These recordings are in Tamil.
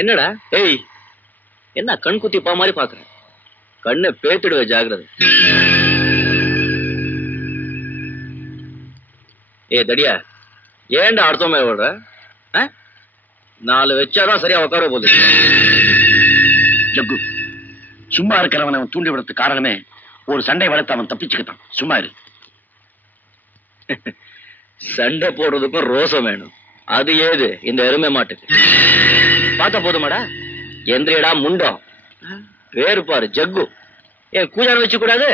என்னடா ஏய், என்ன கண் குத்தி பா மாதிரி பாக்குறேன்? கண்ணை பேத்துடுவே, ஜாகிரதை. ஏ தடியா, ஏன்டா அடுத்த மேல விடுற? 4 வச்சாதான் சரியா உட்கார போகுது. ஜக்கு, சும்மா இருக்கிறவன் அவன் தூண்டி விடுறதுக்கு காரணமே ஒரு சண்டை வளர்த்து அவன் தப்பிச்சுக்கிட்டான். சும்மா இரு. சண்டை போடுறதுக்கும் ரோசம் வேணும். அது ஏது இந்த எருமை மாட்டுக்கு? பார்த்தா போதுமாடா? எந்திரியடா முண்டம். பேரு பாரு ஜக்கு. ஏன் கூஜான வச்சு கூடாது?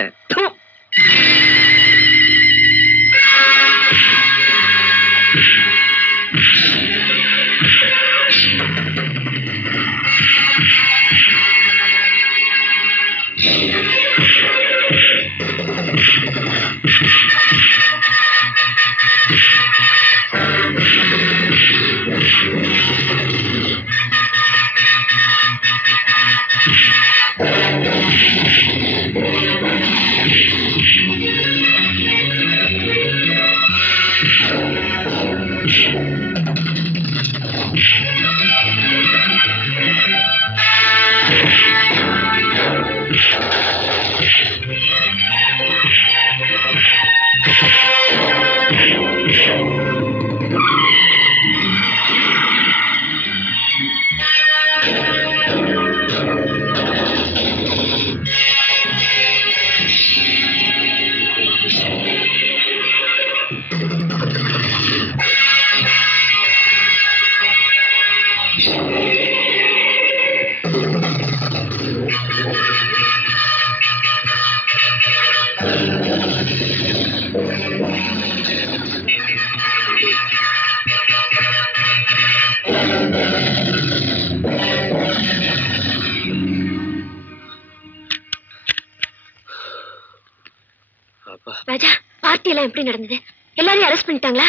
ராஜா, பார்ட்டி எல்லாம் எப்படி நடந்தது? எல்லாரையும் அரெஸ்ட் பண்ணிட்டாங்களா?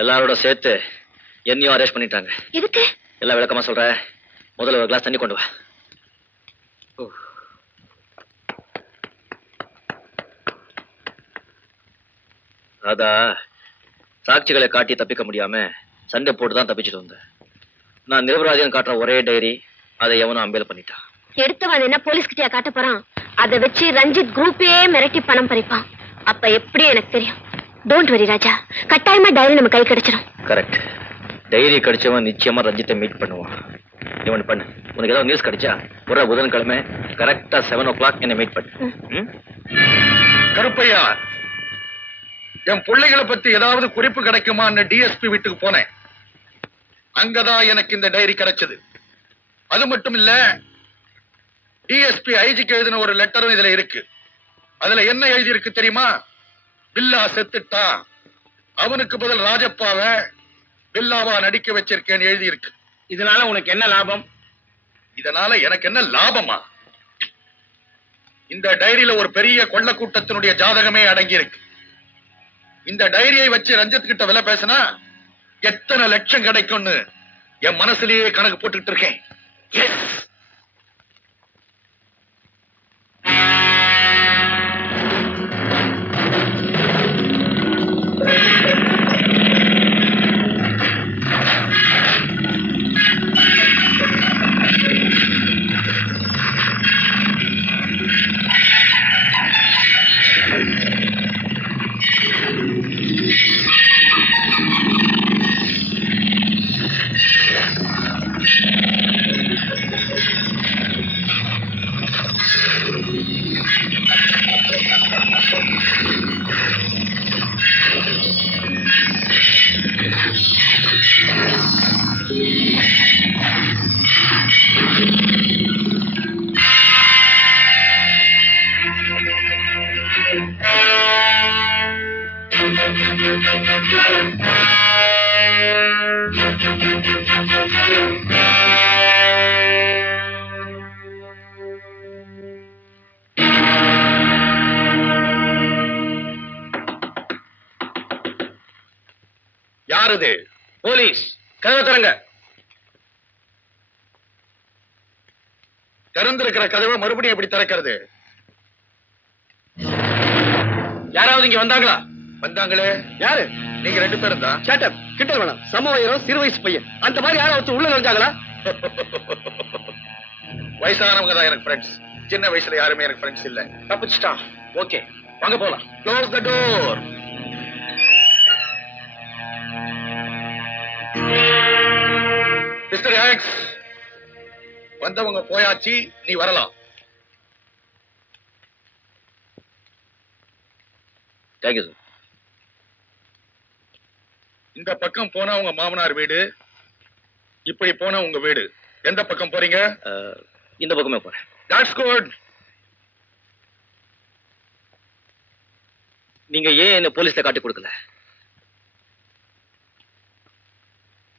எல்லாரோட சேர்த்து என்னையும் அரெஸ்ட் பண்ணிட்டாங்க. எதுக்கு? எல்லாம் விளக்கமா சொல்றேன். முதல்ல ஒரு கிளாஸ் தண்ணி கொண்டு வா. ராதா, சாட்சிகளை காட்டி தப்பிக்க முடியாம சண்டை போட்டு தான் தப்பிச்சுட்டு வந்தேன். நான் நிரபராதின்னு காட்டுற ஒரே டைரி அதை எவனும் அம்பேல் பண்ணிட்டான். எடுத்தவன் என்ன போலீஸ் கிட்டயா காட்ட போறான்? அதை வச்சு ரஞ்சித் குரூப்பே மிரட்டி பணம் பறிப்பான். அப்ப எப்படி எனக்கு தெரியும்? டோன்ட் வரி ராஜா, கட்டாயமா டைரி நம்ம கை கிடைச்சிடும். கரெக்ட். டைரி கிடைச்சவன் நிச்சயமா ரஞ்சித்தை மீட் பண்ணுவான். இவன் பண்ணு. உனக்கு ஏதாவது நியூஸ் கிடைச்சா ஒரு புதன்கிழமை கரெக்டா 7 o'clock என்னை மீட் பண்ணு. கருப்பையா, என் பிள்ளைகளை பத்தி ஏதாவது குறிப்பு கிடைக்குமான்னு டிஎஸ்பி வீட்டுக்கு போனேன். அங்கதான் எனக்கு இந்த டைரி கிடைச்சது. அது மட்டும் இல்ல, டிஎஸ்பி ஐஜிக்கு எழுதின ஒரு லெட்டரும் இதுல இருக்கு. அதுல என்ன எழுதி இருக்கு தெரியுமா? பில்லா செத்துட்டான், அவனுக்கு பதில் ராஜப்பாவை பில்லாவா நடிக்க வச்சிருக்கேன்னு எழுதி இருக்கு. இதனால உனக்கு என்ன லாபம்? இதனால எனக்கு என்ன லாபமா? இந்த டைரியில ஒரு பெரிய கொள்ள கூட்டத்தினுடைய ஜாதகமே அடங்கி இருக்கு. இந்த டைரியை வச்சு ரஞ்சித் கிட்ட விலை பேசினா எத்தனை லட்சம் கிடைக்கும்னு என் மனசுலயே கணக்கு போட்டுக்கிட்டு இருக்கேன். யாரது? போலீஸ். கதவை திறங்க. திறந்திருக்கிற கதவை மறுபடியும் எப்படி திறக்கிறது? யாராவது இங்க வந்தாங்களா? வந்தாங்களே. யாரு? நீங்க 2 பேரும் தான். சேட்டப் கிட்ட வேணாம். சமவயரம், சிறு வயசு பையன். அந்த மாதிரி யாராவது உள்ள நுழைஞ்சாங்களா? வயசானவங்க தான் எனக்கு ஃப்ரெண்ட்ஸ். சின்ன வயசுல யாருமே எனக்கு ஃப்ரெண்ட்ஸ் இல்ல. தப்பிச்சிட்டா. ஓகே, வாங்க போலாம். Close the door. Mister hacks, வந்தவங்க போயாச்சு, நீ வரலாம். Thank you sir. இந்த பக்கம் போனா உங்க மாமனார் வீடு, இப்படி போனா உங்க வீடு. எந்த பக்கம் போறீங்க? இந்த பக்கமே போறேன். That's good. நீங்க ஏன் என்ன போலீஸ்ல காட்டி கொடுக்கல?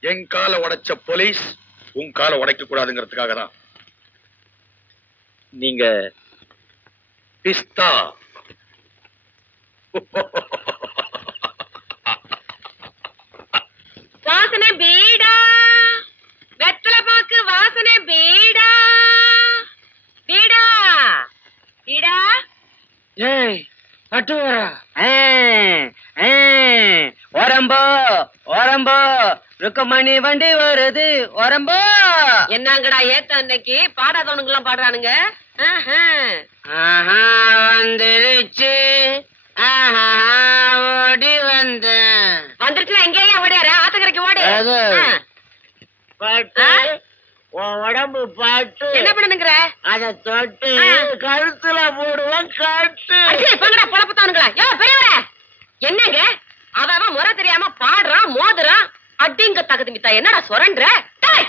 என் காலை உடைச்ச போலீஸ் உன் காலை உடைக்க கூடாதுங்கிறதுக்காக தான். நீங்க பிஸ்தா. வாசனை பீடா, வெத்தலை பாக்கு வாசனை பீடா, பீடா பீடா. ஏய், அட்டுவரா. ஓரம்போ ஓரம்போ, ருக்கமணி வண்டி வருது. ஓரம்போ. என்னங்கடா ஏத்த அன்னைக்கு பாடாதவனுங்க எல்லாம் பாடுறானுங்க. ஆஹா, வந்துருச்சு. ஆஹா, ஓடி வந்தேன். வந்துருச்சுல எங்கேயா ஓடியாரு? ஆத்தங்கரைக்கு ஓடு. அது. ஆ. பாட்டு, உன் உடம்பு பாட்டு. என்ன பண்ணுங்கிற? அத தொட்டு ஆ. கழுத்துல போடுவேன். காட்டு. பங்கடா பொழப்புத்தானுங்களா? யோ பெரியவரே, என்னங்க அவன் முறை தெரியாம பாடுறான், மோதுறான். அடிங்க தகுதிமித்தா என்னடா சொரன்ற? டேய்!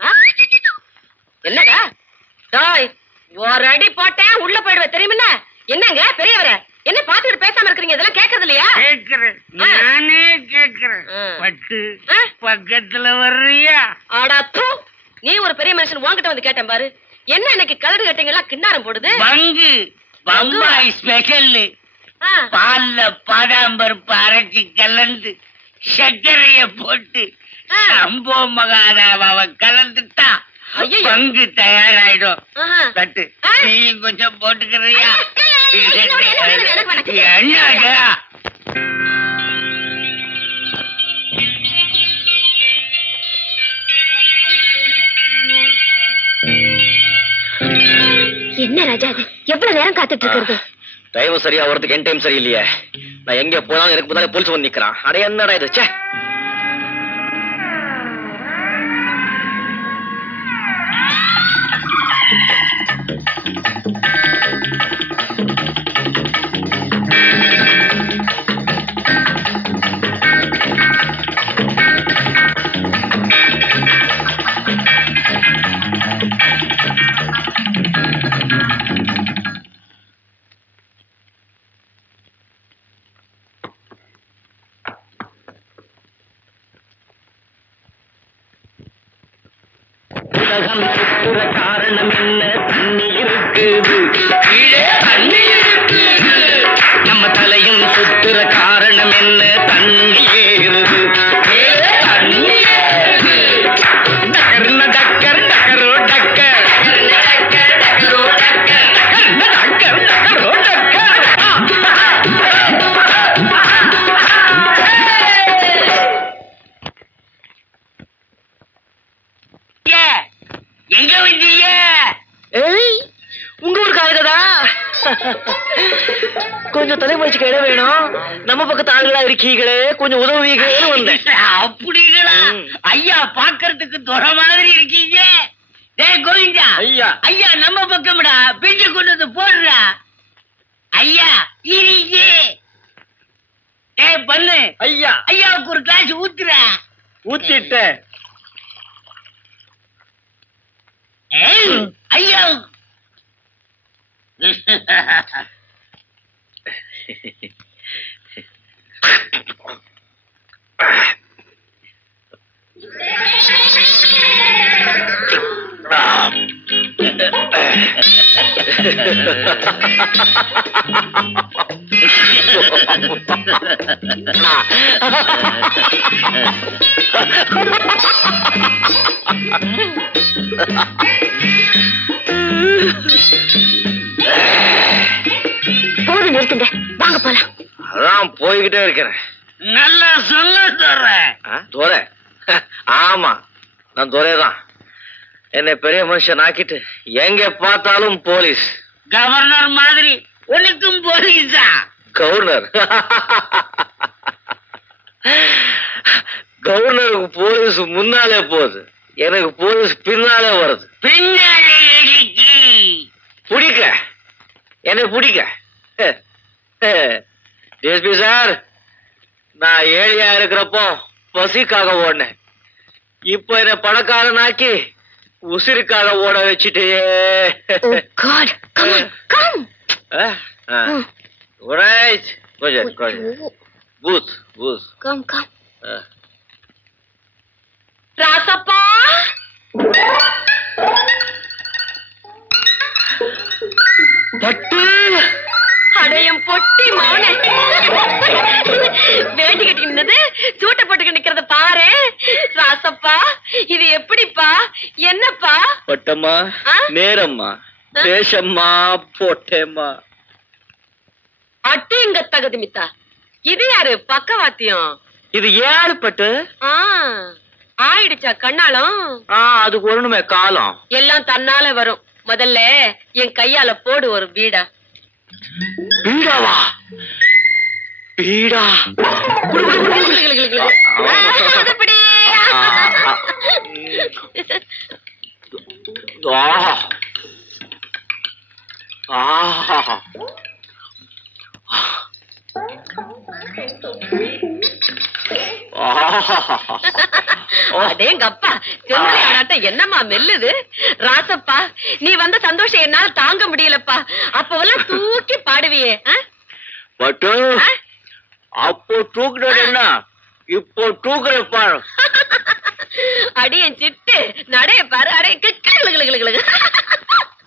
ஆ? என்னடா டேய், ஒரு அடி போட்டேன் உள்ள போயிடுவ தெரியுமில்ல? என்னங்க பெரியவரே, என்ன பாத்துட்டு பேசாம இருக்கீங்க? இதெல்லாம் கேக்குறது இல்லையா? கேக்குறேன், நானே கேக்குறேன். பட்டு ஆ? பக்கத்துல வர்றியா? அடா தூ, நீ ஒரு பெரிய மனுஷன் உன்கிட்ட வந்து கேட்டேன் பாரு. என்ன இன்னைக்கு கலடு கட்டிங்கெல்லாம் கிண்ணாரம் போடுது? பங்கு பம்பாய் ஸ்பெஷல். ஆ. பால்ல பாதாம்பருப்பு அரைச்சி கலந்து சர்க்கரைய போட்டு ஆ. சம்போ மகாதாபாவ கலந்துட்டா ஐயையோ. பங்கு தயாராயிடும். ஆஹா. தட்டு, ஆ. நீயும் கொஞ்சம் போட்டுக்கிறியா? எனக்கு வேணாம். என்னடா? என்ன ராஜா அது? எவ்வளவு நேரம் காத்துட்டு இருக்கிறது? டைம் சரியா வரதுக்கு என் டைம் சரியில்லையே. நான் எங்க போனாலும் எனக்கு முன்னாலே போலீஸ் வந்து நிக்கிறான். அட என்னடா இது? ச்சே. உலகம் சுத்துற காரணம் என்ன? தண்ணி இருக்குது கீழே, தண்ணி இருக்குது. நம்ம தலையும் சுத்துற காரணம் என்ன? தண்ணி ஏறுது மேலே, தண்ணி ஏறுது. டக்கர்ன டக்கர், டக்கரோ டக்கர், டக்கர் டக்கரோ டக்கர், டக்கர்ன டக்கர், டக்கரோ டக்கர். எங்க வந்தீங்க? ஏய், உங்க ஊருக்கு ஆகுதா? கொஞ்சம் தலைமுறைக்கு இடம் வேணும். நம்ம பக்கத்து ஆளுகளா இருக்கீங்களே, கொஞ்சம் உதவுவீங்களேன்னு வந்தேன். அப்படிங்களா? ஐயா பாக்குறதுக்கு துறை மாதிரி இருக்கீங்க. டேய் கோவிந்தா, ஐயா. ஐயா நம்ம பக்கம்டா. பிஞ்சு கொண்டு வந்து போடுறா. ஐயா இருங்க. டேய் பண்ணு. ஐயா. ஐயாவுக்கு ஒரு கிளாஸ் ஊத்துறா. ஊத்திட்டேன். ஏய், ஐயா. போது நிறுத்துங்க, வாங்க போலாம். அதான் போய்கிட்டே இருக்கிறேன். நல்லா சொல்ல தர்றேன். தோற ஆமா நான் துரைதான். என்னை பெரிய மனுஷன் ஆக்கிட்டு எங்க பார்த்தாலும் போலீஸ். கவர்னர் மாதிரி உனக்கும் போலீஸா? கவர்னர் கவர்னருக்கு போலீஸ் முன்னாலே போகுது, எனக்கு போலீஸ் பின்னாலே வருது. பின்னாலே பிடிக்க என்னை பிடிக்க. டிஎஸ்பி சார், நான் ஏழையா இருக்கிறப்போ பசிக்காக ஓடினேன். இப்ப என்ன பணக்காரனாக்கி உசிருக்காக ஓட வச்சுட்டே. Oh God, come on, come. Booth booth. Come, come. Rasappa, பட்டு அடையம் பொட்டி மௌனே. வேட்டி கட்டி நின்னது சூட்டை போட்டுக்க நிக்கிறத பாரு. ராசப்பா, இது எப்படிப்பா? என்னப்பா? பட்டம்மா, ஆ? நேரம்மா, தேசம்மா, போட்டேம்மா. அட்டிங்க தகுதி மித்தா. இது யாரு பக்கவாத்தியம்? இது ஏழு பட்டு. ஆயிடுச்சா கண்ணாலம்? அதுக்கு வரணுமே காலம். எல்லாம் தன்னால வரும். முதல்ல என் கையால போடு ஒரு பீடா. பீடாவா? பீடா அதுபடி. அடேங்கப்பா, செம்மறி ஆனாட்டம் என்னம்மா மெல்லுது. ராசப்பா, நீ வந்த சந்தோஷம் என்னால தாங்க முடியலப்பா. அப்பவெல்லாம் தூக்கி பாடுவியே. பட்டு அப்போ தூக்குறது என்ன, இப்போ தூக்குற பாரு. அடியன் சிட்டு நடைய பாரு. அடைய கிளு